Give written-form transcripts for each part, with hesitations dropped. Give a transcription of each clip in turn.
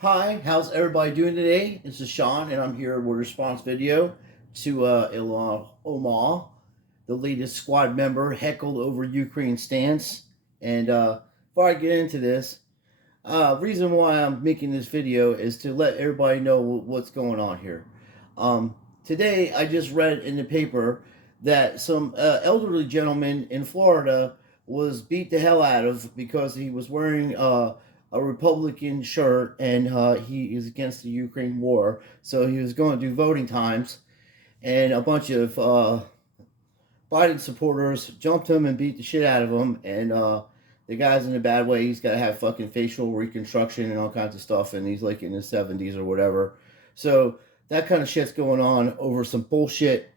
Hi, how's everybody doing today? This is Sean, and I'm here with a response video to Omar, the latest squad member, heckled over Ukraine stance. And before I get into this, reason why I'm making this video is to let everybody know what's going on here. Today, I just read in the paper that some elderly gentleman in Florida was beat the hell out of because he was wearing a Republican shirt and he is against the Ukraine war. So he was going to do voting times, and a bunch of Biden supporters jumped him and beat the shit out of him. And the guy's in a bad way. He's got to have fucking facial reconstruction and all kinds of stuff. And he's like in his 70s or whatever. So that kind of shit's going on over some bullshit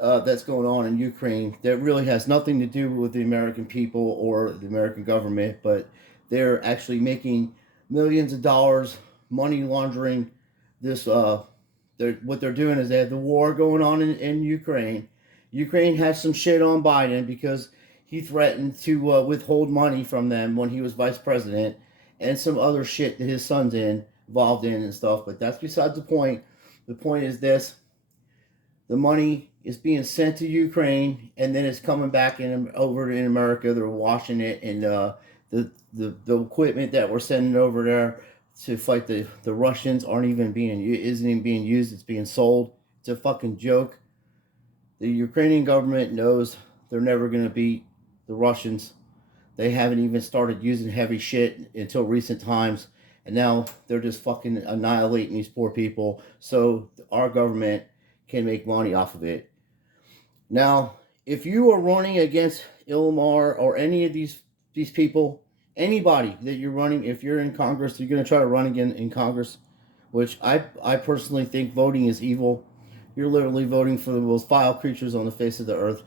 that's going on in Ukraine that really has nothing to do with the American people or the American government, but they're actually making millions of dollars money laundering this. What they're doing is they have the war going on in Ukraine. Ukraine has some shit on Biden because he threatened to withhold money from them when he was vice president, and some other shit that his son's involved in and stuff. But that's besides the point. The point is this: the money is being sent to Ukraine, and then it's coming back over in America. They're washing it, and the equipment that we're sending over there to fight the Russians isn't even being used. It's being sold. It's a fucking joke. The Ukrainian government knows they're never going to beat the Russians. They haven't even started using heavy shit until recent times, and now they're just fucking annihilating these poor people so our government can make money off of it. Now, if you are running against Ilmar or any of these people, anybody that you're running, if you're in Congress, you're going to try to run again in Congress, which I personally think voting is evil. You're literally voting for the most vile creatures on the face of the earth.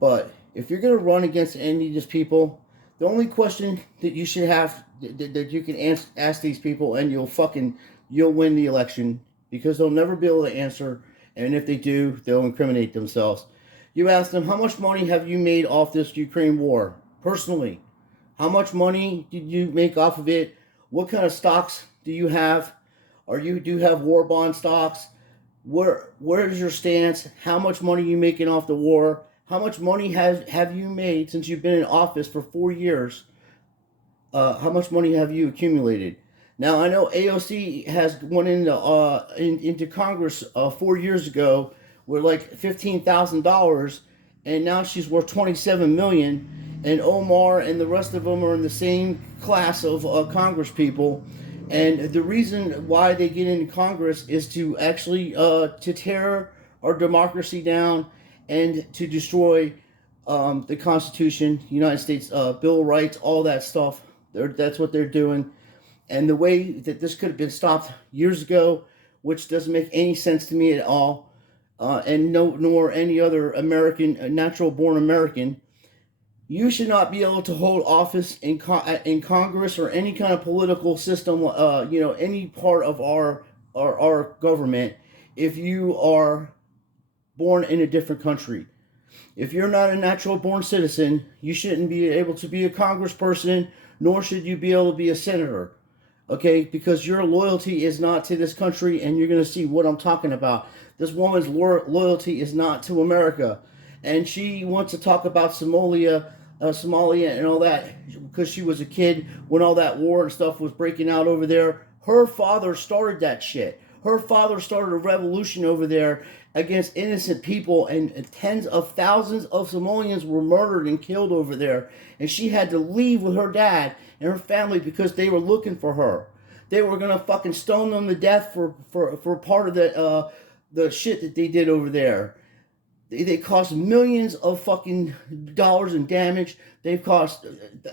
But if you're going to run against any of these people, the only question that you should have that you can ask these people, and you'll win the election, because they'll never be able to answer, and if they do, they'll incriminate themselves. You ask them, how much money have you made off this Ukraine war personally? How much money did you make off of it? What kind of stocks do you have? Do you have war bond stocks? Where is your stance? How much money are you making off the war? How much money have you made since you've been in office for 4 years? How much money have you accumulated? Now, I know AOC has went into Congress 4 years ago with like $15,000, and now she's worth $27 million. And Omar and the rest of them are in the same class of Congress people. And the reason why they get into Congress is to actually to tear our democracy down and to destroy the Constitution, United States Bill of Rights, all that stuff. That's what they're doing. And the way that this could have been stopped years ago, which doesn't make any sense to me at all, and nor any other American, natural-born American, you should not be able to hold office in Congress or any kind of political system, any part of our government, if you are born in a different country. If you're not a natural born citizen, you shouldn't be able to be a congressperson, nor should you be able to be a senator. Okay, because your loyalty is not to this country, and you're going to see what I'm talking about. This woman's loyalty is not to America, and she wants to talk about Somalia and all that because she was a kid when all that war and stuff was breaking out over there. Her father started that shit. Her father started a revolution over there against innocent people, and tens of thousands of Somalians were murdered and killed over there. And she had to leave with her dad and her family because they were looking for her. They were gonna fucking stone them to death for part of the shit that they did over there. They cost millions of fucking dollars in damage. They've cost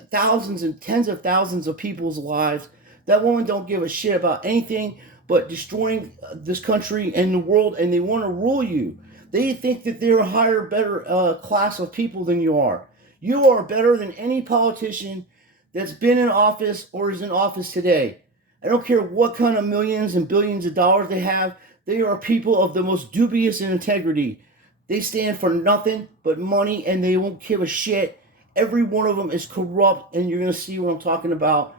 thousands and tens of thousands of people's lives. That woman don't give a shit about anything but destroying this country and the world, and they want to rule you. They think that they're a higher, better class of people than you are. You are better than any politician that's been in office or is in office today. I don't care what kind of millions and billions of dollars they have. They are people of the most dubious integrity. They stand for nothing but money, and they won't give a shit. Every one of them is corrupt, and you're going to see what I'm talking about.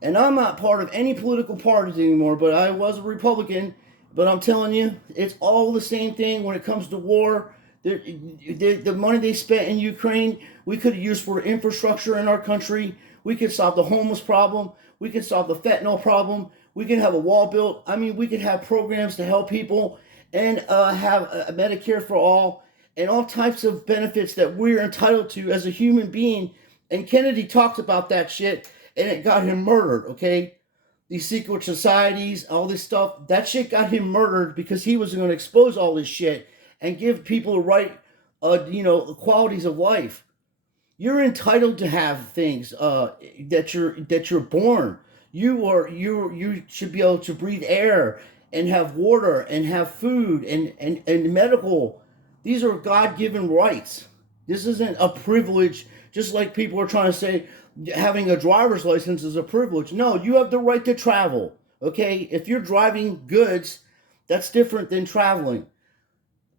And I'm not part of any political parties anymore, but I was a Republican. But I'm telling you, it's all the same thing when it comes to war. The money they spent in Ukraine, we could have used for infrastructure in our country. We could solve the homeless problem. We could solve the fentanyl problem. We could have a wall built. I mean, we could have programs to help people and have a Medicare for all and all types of benefits that we're entitled to as a human being. And Kennedy talked about that shit, and it got him murdered, okay? These secret societies, all this stuff, that shit got him murdered because he was going to expose all this shit and give people the right, qualities of life. You're entitled to have things that you're born. You should be able to breathe air and have water and have food and medical. These are God-given rights. This isn't a privilege, just like people are trying to say having a driver's license is a privilege. No, you have the right to travel. Okay? If you're driving goods, that's different than traveling.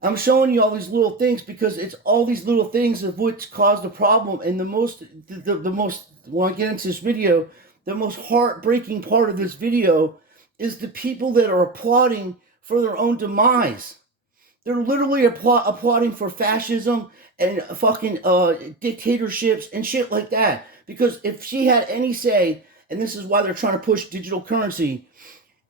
I'm showing you all these little things because it's all these little things of which cause the problem. And the most, when I get into this video, the most heartbreaking part of this video is the people that are applauding for their own demise. They're literally applauding for fascism and fucking dictatorships and shit like that. Because if she had any say, and this is why they're trying to push digital currency,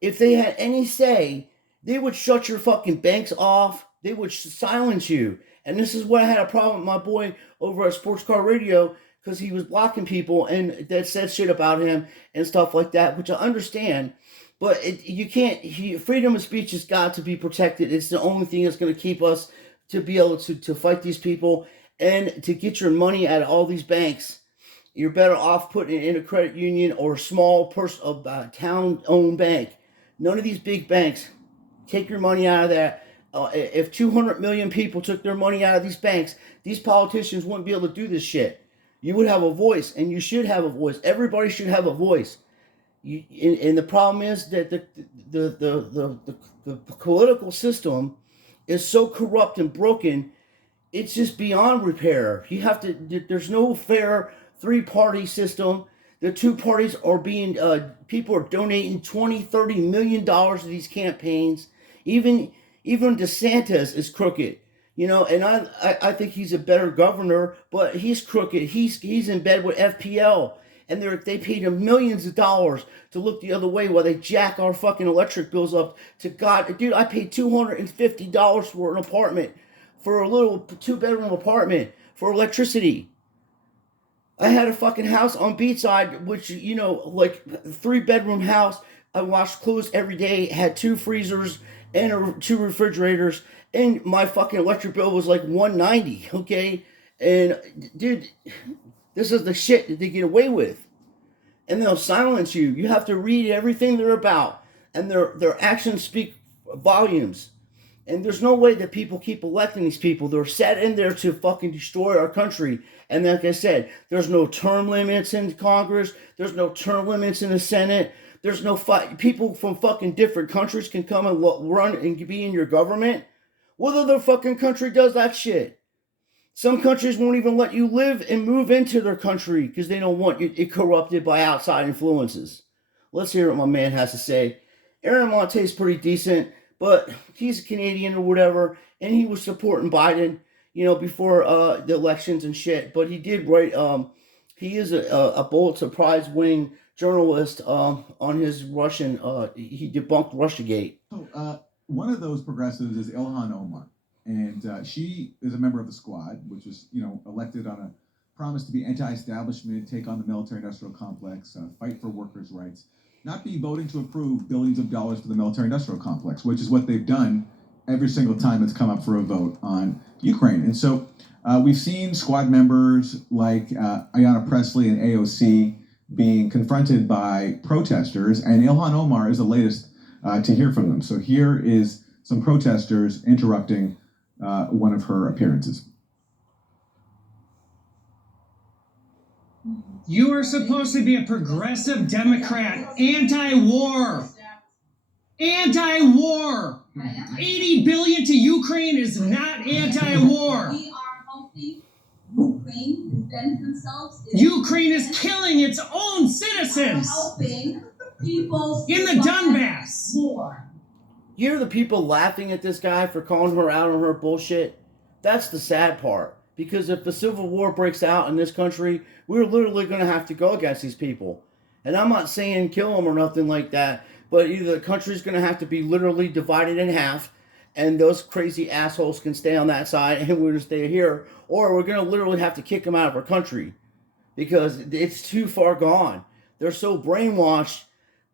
if they had any say, they would shut your fucking banks off. They would silence you. And this is why I had a problem with my boy over at Sports Car Radio, because he was blocking people and that said shit about him and stuff like that, which I understand. But you can't, freedom of speech has got to be protected. It's the only thing that's going to keep us to be able to fight these people and to get your money out of all these banks. You're better off putting it in a credit union or a small town-owned bank. None of these big banks. Take your money out of that. If 200 million people took their money out of these banks, these politicians wouldn't be able to do this shit. You would have a voice, and you should have a voice. Everybody should have a voice. And the problem is that the political system is so corrupt and broken, it's just beyond repair. There's no fair three-party system. The two parties are people are donating $20-30 million to these campaigns. Even DeSantis is crooked, and I think he's a better governor, but he's crooked. He's in bed with FPL, and they paid him millions of dollars to look the other way while they jack our fucking electric bills up to God. Dude, I paid $250 for an apartment, for a little 2-bedroom apartment, for electricity. I had a fucking house on Beachside, which, like 3-bedroom house. I washed clothes every day, had 2 freezers and 2 refrigerators, and my fucking electric bill was like $190, okay? And, dude, this is the shit that they get away with. And they'll silence you. You have to read everything they're about, and their actions speak volumes. And there's no way that people keep electing these people. They're set in there to fucking destroy our country. And like I said, there's no term limits in Congress. There's no term limits in the Senate. There's no people from fucking different countries can come and run and be in your government. What other fucking country does that shit? Some countries won't even let you live and move into their country because they don't want it corrupted by outside influences. Let's hear what my man has to say. Aaron Monte's pretty decent, but he's a Canadian or whatever, and he was supporting Biden, before the elections and shit. But he did write, he is a Pulitzer Prize winning journalist on his Russian, he debunked Russiagate. So one of those progressives is Ilhan Omar, and she is a member of the Squad, which was, elected on a promise to be anti-establishment, take on the military-industrial complex, fight for workers' rights, not be voting to approve billions of dollars for the military-industrial complex, which is what they've done every single time it's come up for a vote on Ukraine. And so we've seen Squad members like Ayanna Pressley and AOC being confronted by protesters, and Ilhan Omar is the latest to hear from them. So here is some protesters interrupting one of her appearances. You are supposed to be a progressive Democrat, anti-war. Anti-war. 80 billion to Ukraine is not anti-war. Ukraine defend themselves. Ukraine is killing its own citizens Helping people in the Donbass. War. You hear the people laughing at this guy for calling her out on her bullshit? That's the sad part. Because if the civil war breaks out in this country, we're literally going to have to go against these people. And I'm not saying kill them or nothing like that, but either the country's going to have to be literally divided in half, and those crazy assholes can stay on that side, and we're going to stay here, or we're going to literally have to kick them out of our country. Because it's too far gone. They're so brainwashed.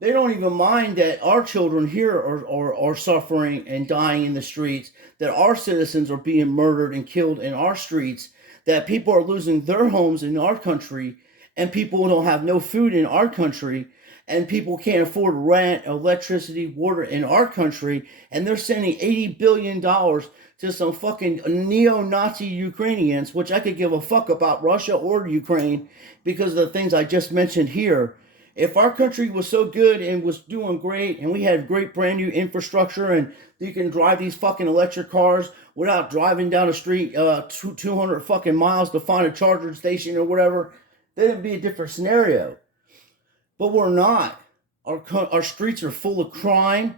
They don't even mind that our children here are suffering and dying in the streets, that our citizens are being murdered and killed in our streets, that people are losing their homes in our country, and people don't have no food in our country, and people can't afford rent, electricity, water in our country, and they're sending $80 billion to some fucking neo-Nazi Ukrainians, which I could give a fuck about Russia or Ukraine because of the things I just mentioned here. If our country was so good and was doing great and we had great brand new infrastructure and you can drive these fucking electric cars without driving down the street 200 fucking miles to find a charger station or whatever, then it'd be a different scenario. But we're not. Our streets are full of crime.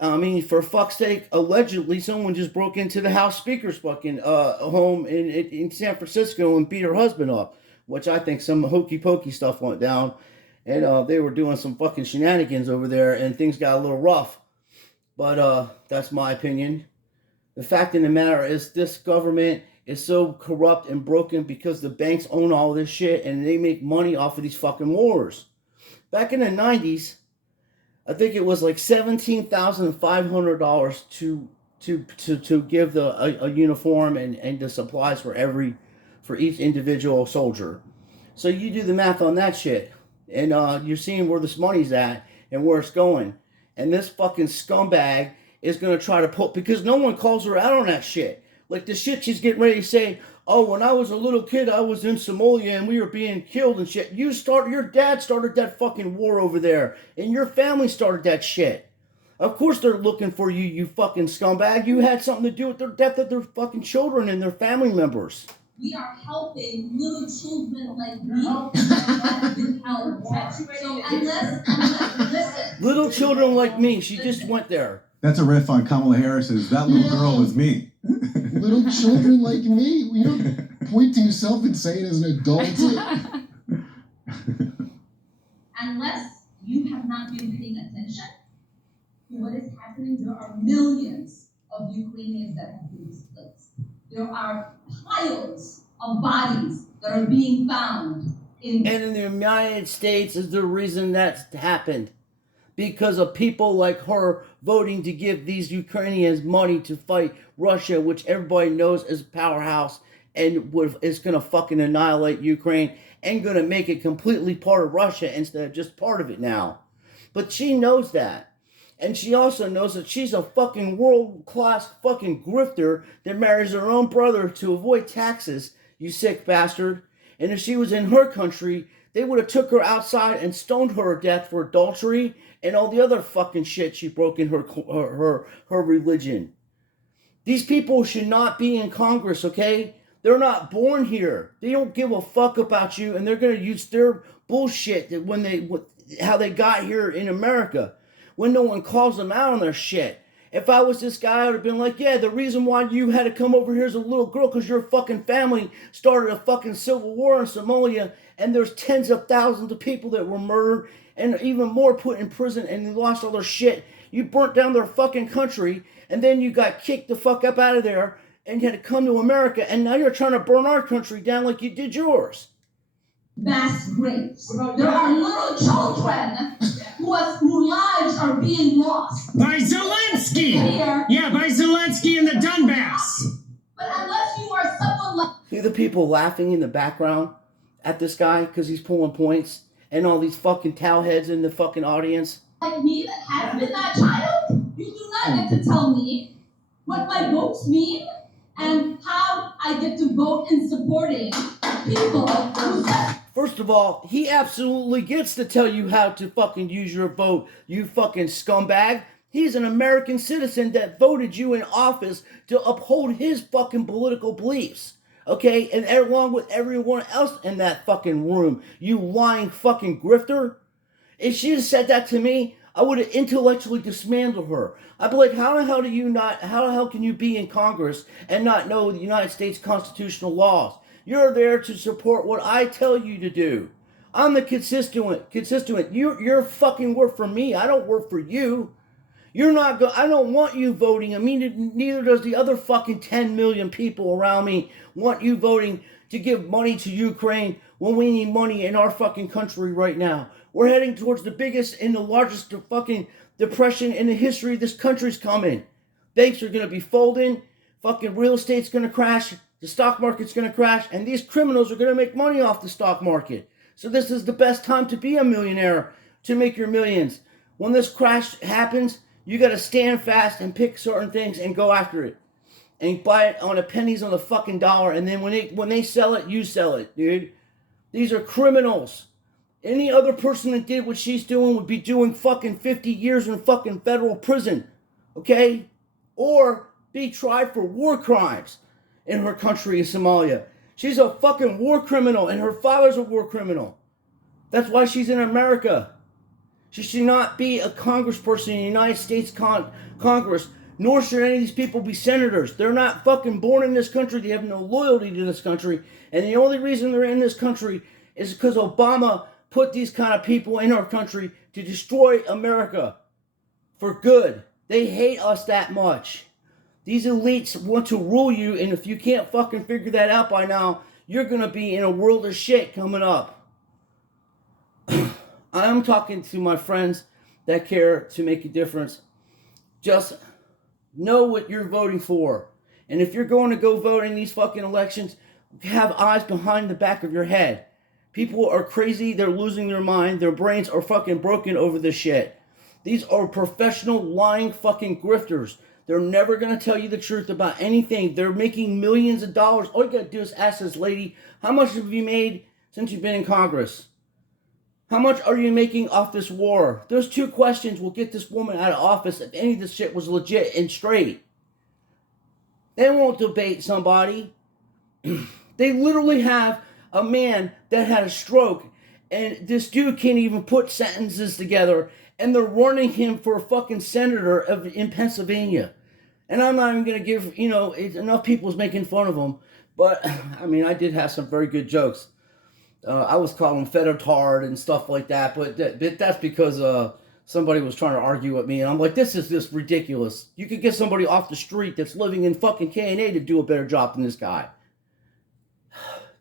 I mean, for fuck's sake, allegedly someone just broke into the House Speaker's fucking home in San Francisco and beat her husband up, which I think some hokey pokey stuff went down. And they were doing some fucking shenanigans over there, and things got a little rough. But that's my opinion. The fact of the matter is this government is so corrupt and broken because the banks own all this shit, and they make money off of these fucking wars. Back in the 90s, I think it was like $17,500 to give a uniform and the supplies for each individual soldier. So you do the math on that shit. And you're seeing where this money's at and where it's going. And this fucking scumbag is going to try to put, because no one calls her out on that shit. Like the shit she's getting ready to say, oh, when I was a little kid, I was in Somalia and we were being killed and shit. Your dad started that fucking war over there. And your family started that shit. Of course they're looking for you, you fucking scumbag. You had something to do with the death of their fucking children and their family members. We are helping little children like me that have been held. So listen. Little children like me, she just went there. That's a riff on Kamala Harris's "That Little Girl Was Me." Little children like me? You don't point to yourself and say it as an adult. Unless you have not been paying attention to what is happening, there are millions of Ukrainians that have been displaced. There are piles of bodies that are being found And in the United States is the reason that's happened. Because of people like her voting to give these Ukrainians money to fight Russia, which everybody knows is a powerhouse and is going to fucking annihilate Ukraine and going to make it completely part of Russia instead of just part of it now. But she knows that. And she also knows that she's a fucking world-class fucking grifter that marries her own brother to avoid taxes, you sick bastard. And if she was in her country, they would have took her outside and stoned her to death for adultery and all the other fucking shit she broke in her religion. These people should not be in Congress, okay? They're not born here. They don't give a fuck about you, and they're going to use their bullshit how they got here in America when no one calls them out on their shit. If I was this guy, I would have been like, yeah, the reason why you had to come over here as a little girl because your fucking family started a fucking civil war in Somalia, and there's tens of thousands of people that were murdered and even more put in prison and they lost all their shit. You burnt down their fucking country, and then you got kicked the fuck up out of there and you had to come to America, and now you're trying to burn our country down like you did yours. Mass graves. There are little children whose lives are being lost. By Zelensky! Here. Yeah, by Zelensky in the Donbass! But unless you are someone like... See the people laughing in the background at this guy because he's pulling points, and all these fucking towelheads in the fucking audience? Like me that has been that child, you do not get to tell me what my votes mean and how I get to vote in supporting people who said... First of all, he absolutely gets to tell you how to fucking use your vote, you fucking scumbag. He's an American citizen that voted you in office to uphold his fucking political beliefs. Okay? And along with everyone else in that fucking room. You lying fucking grifter. If she had said that to me, I would have intellectually dismantled her. I'd be like, how the hell can you be in Congress and not know the United States constitutional laws? You're there to support what I tell you to do. I'm the constituent. You're fucking work for me. I don't work for you. I don't want you voting. I mean, neither does the other fucking 10 million people around me want you voting to give money to Ukraine when we need money in our fucking country right now. We're heading towards the biggest and the largest fucking depression in the history of this country's coming. Banks are going to be folding. Fucking real estate's going to crash. The stock market's going to crash. And these criminals are going to make money off the stock market. So this is the best time to be a millionaire, to make your millions. When this crash happens, you got to stand fast and pick certain things and go after it. And buy it on the pennies on the fucking dollar. And then when they sell it, you sell it, dude. These are criminals. Any other person that did what she's doing would be doing fucking 50 years in fucking federal prison. Okay? Or be tried for war crimes in her country in Somalia. She's a fucking war criminal and her father's a war criminal. That's why she's in America. She should not be a congressperson in the United States Congress, nor should any of these people be senators. They're not fucking born in this country. They have no loyalty to this country. And the only reason they're in this country is because Obama put these kind of people in our country to destroy America for good. They hate us that much. These elites want to rule you, and if you can't fucking figure that out by now, you're going to be in a world of shit coming up. I'm talking to my friends that care to make a difference. Just know what you're voting for. And if you're going to go vote in these fucking elections, have eyes behind the back of your head. People are crazy. They're losing their mind. Their brains are fucking broken over this shit. These are professional lying fucking grifters. They're never going to tell you the truth about anything. They're making millions of dollars. All you got to do is ask this lady, how much have you made since you've been in Congress? How much are you making off this war? Those two questions will get this woman out of office if any of this shit was legit and straight. They won't debate somebody. They literally have a man that had a stroke, and this dude can't even put sentences together, and they're running him for a fucking senator in Pennsylvania. And I'm not even going to give, enough people's making fun of him. But, I mean, I did have some very good jokes. I was calling him fedotard and stuff like that, but that's because somebody was trying to argue with me. And I'm like, this is just ridiculous. You could get somebody off the street that's living in fucking K&A to do a better job than this guy.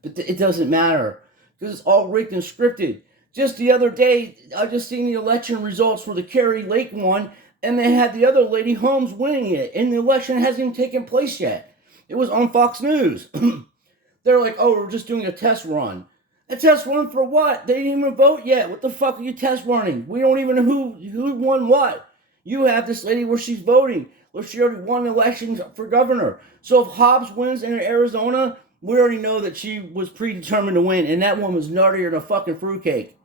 But it doesn't matter, because it's all rigged and scripted. Just the other day, I just seen the election results for the Kerry Lake one, and they had the other lady, Holmes, winning it. And the election hasn't even taken place yet. It was on Fox News. They're like, oh, we're just doing a test run. A test run for what? They didn't even vote yet. What the fuck are you test running? We don't even know who won what. You have this lady where she's voting. Well, she already won the election for governor. So if Hobbs wins in Arizona, we already know that she was predetermined to win, and that one was nuttier than a fucking fruitcake.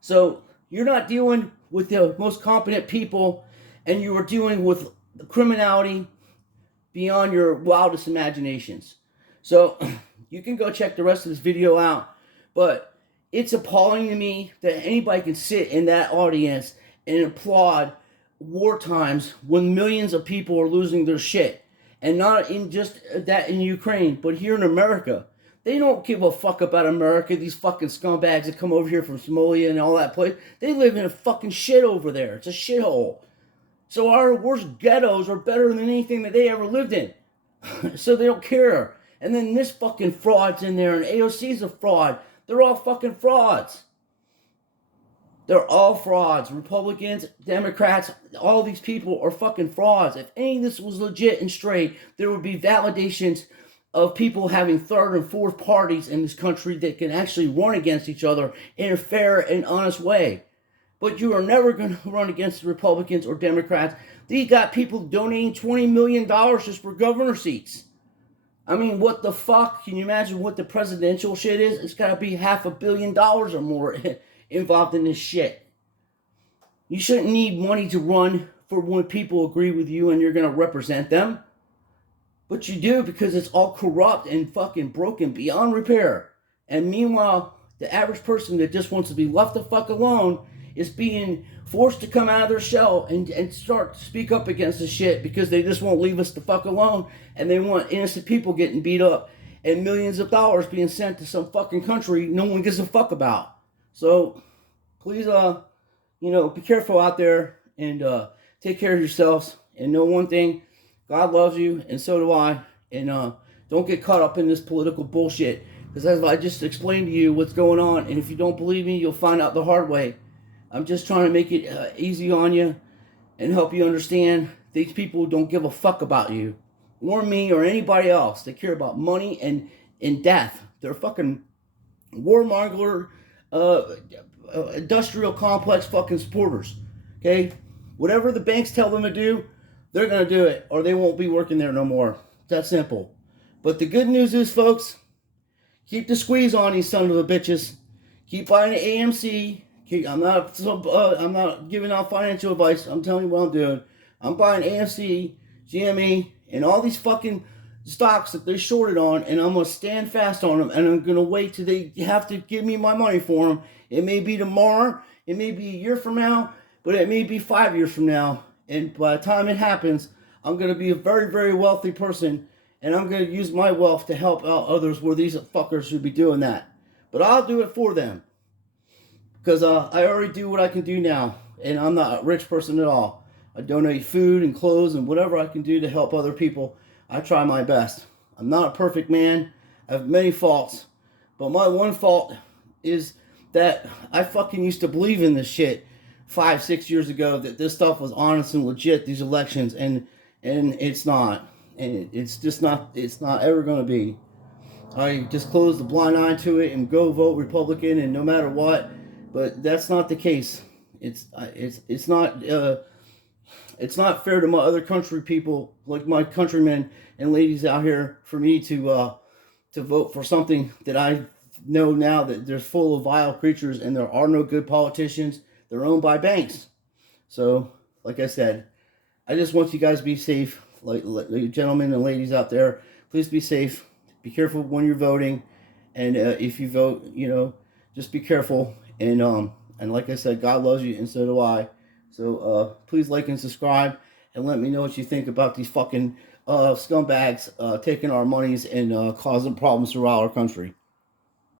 So you're not dealing with the most competent people, and you are dealing with criminality beyond your wildest imaginations. So you can go check the rest of this video out, but it's appalling to me that anybody can sit in that audience and applaud war times when millions of people are losing their shit. And not in just that in Ukraine, but here in America. They don't give a fuck about America, these fucking scumbags that come over here from Somalia and all that place. They live in a fucking shit over there. It's a shithole. So our worst ghettos are better than anything that they ever lived in. So they don't care. And then this fucking fraud's in there, and AOC's a fraud. They're all fucking frauds. They're all frauds. Republicans, Democrats, all these people are fucking frauds. If any of this was legit and straight, there would be validations of people having third and fourth parties in this country that can actually run against each other in a fair and honest way. But you are never going to run against the Republicans or Democrats. These got people donating $20 million just for governor seats. I mean, what the fuck? Can you imagine what the presidential shit is? It's got to be $500 million or more involved in this shit. You shouldn't need money to run for when people agree with you and you're going to represent them. But you do because it's all corrupt and fucking broken beyond repair. And meanwhile, the average person that just wants to be left the fuck alone is being forced to come out of their shell and start to speak up against the shit because they just won't leave us the fuck alone, and they want innocent people getting beat up and millions of dollars being sent to some fucking country no one gives a fuck about. So please, be careful out there and take care of yourselves. And know one thing, God loves you, and so do I. And don't get caught up in this political bullshit, because as I just explained to you what's going on, and if you don't believe me, you'll find out the hard way. I'm just trying to make it easy on you and help you understand these people don't give a fuck about you or me or anybody else. They care about money and death. They're fucking warmonger, industrial complex fucking supporters. Okay? Whatever the banks tell them to do, they're going to do it, or they won't be working there no more. It's that simple. But the good news is, folks, keep the squeeze on these sons of the bitches. Keep buying the AMC. I'm not giving out financial advice. I'm telling you what I'm doing. I'm buying AMC, GME, and all these fucking stocks that they're shorted on, and I'm going to stand fast on them, and I'm going to wait till they have to give me my money for them. It may be tomorrow, it may be a year from now, but it may be 5 years from now. And by the time it happens, I'm going to be a very, very wealthy person, and I'm going to use my wealth to help out others where these fuckers should be doing that. But I'll do it for them. Because I already do what I can do now, and I'm not a rich person at all. I donate food and clothes and whatever I can do to help other people. I try my best. I'm not a perfect man. I have many faults. But my one fault is that I fucking used to believe in this shit 5-6 years ago, that this stuff was honest and legit, these elections, and it's not. And it's just not, it's not ever going to be. I just close the blind eye to it and go vote Republican, and no matter what. But that's not the case. It's not fair to my other country people, like my countrymen and ladies out here, for me to vote for something that I know now that they're full of vile creatures and there are no good politicians. They're owned by banks. So, like I said, I just want you guys to be safe, like gentlemen and ladies out there. Please be safe. Be careful when you're voting, and if you vote, just be careful. And like I said, God loves you, and so do I. So please like and subscribe, and let me know what you think about these fucking scumbags taking our monies and causing problems throughout our country.